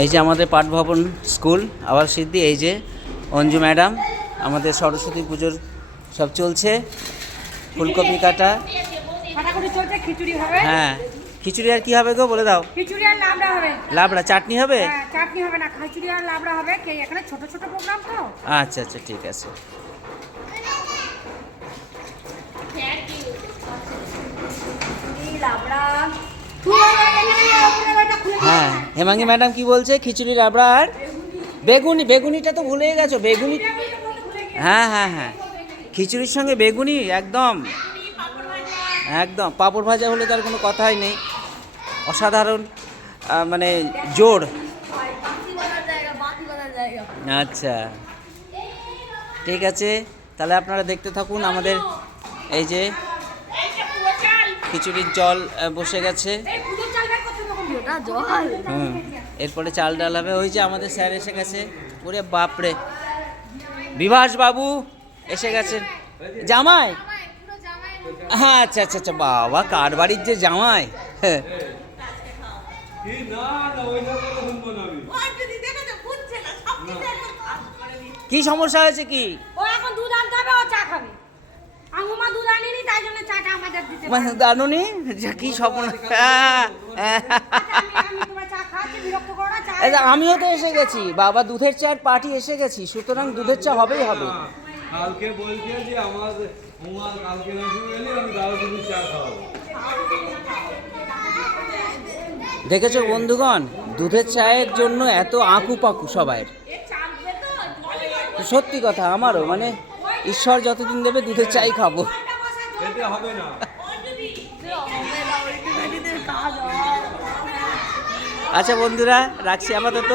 এই যে আমাদের পাঠ ভবন স্কুল আবাস সিদ্ধি, এই যে অঞ্জু ম্যাডাম, আমাদের সরস্বতী পুজোর সব চলছে, ফুলকপি কাটা। খিচুড়ি হবে। হ্যাঁ, খিচুড়ি আর কি হবে গো বলে দাও? খিচুড়ি আর লাবড়া হবে। লাবড়া চাটনি হবে? হ্যাঁ, চাটনি হবে না, খিচুড়ি আর লাবড়া হবে। এখানে ছোট ছোট প্রোগ্রাম তো। আচ্ছা আচ্ছা, ঠিক আছে। হ্যাঁ, হেমাঙ্গি ম্যাডাম কি বলছে? খিচুড়ি লাবড়া আর বেগুনি। বেগুনিটা তো ভুলে গেছো, বেগুনি। হ্যাঁ হ্যাঁ হ্যাঁ, খিচুড়ির সঙ্গে বেগুনি একদম একদম। পাঁপড় ভাজা হলে তার কোনো কথাই নেই, অসাধারণ মানে জোর। আচ্ছা ঠিক আছে, তাহলে আপনারা দেখতে থাকুন। আমাদের এই যে খিচুড়ির জল বসে গেছে। এরপরে চাল ডাল হবে। ওই যে আমাদের স্যার এসে গেছে। ওরে বাপরে, বিভাস বাবু এসে গেছেন। জামাই? হ্যাঁ, আচ্ছা আচ্ছা আচ্ছা, বাবা কার বাড়ির যে জামাই। কি সমস্যা হয়েছে কি? ও এখন দুধ আনতে হবে, ও চা খাবে। আঙ্গুমা দুধ আনিনি, তাই জন্য চাটা আমাদের দিতে মানে দানুনি কি স্বপ্ন। আমিও তো এসে গেছি বাবা, দুধের চায়ের পার্টি এসে গেছি, সুতরাং দুধের চা হবেই হবে। কালকে বলছে যে আমার কালকে না এলে আমি দুধের চা খাওয়াবো। দেখেছো বন্ধুগণ, দুধের চায়ের জন্য এত আঁকু পাকু সবাই। সত্যি কথা, আমারও মানে ঈশ্বর যতদিন দেবে দুধের চাই খাবো। হবে না। আচ্ছা বন্ধুরা, রাখছি আপাতত।